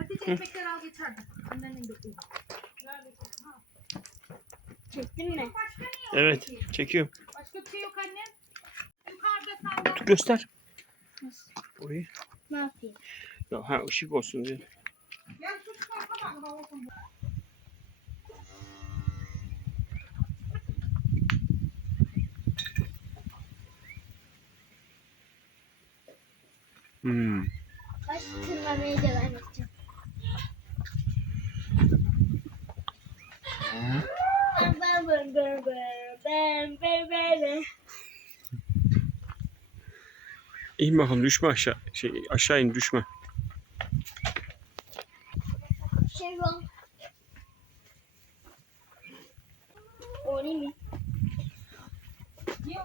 Hatice ekmekleri al. Annenin. Çektin mi? Başka ne yok? Evet peki? çekiyorum. Başka bir şey yok annem. Yukarıda sandalye. Göster. Nasıl? Orayı. Ne yapayım? Ya, ha ışık olsun diye. Ya şu çıkartamam havasını. Hmm. Baş tırmanmaya devam edeceğim. Ben ben ben bakalım düşme aşağı. Şey aşağı in düşme. şey var. O ne mi? Onu ye.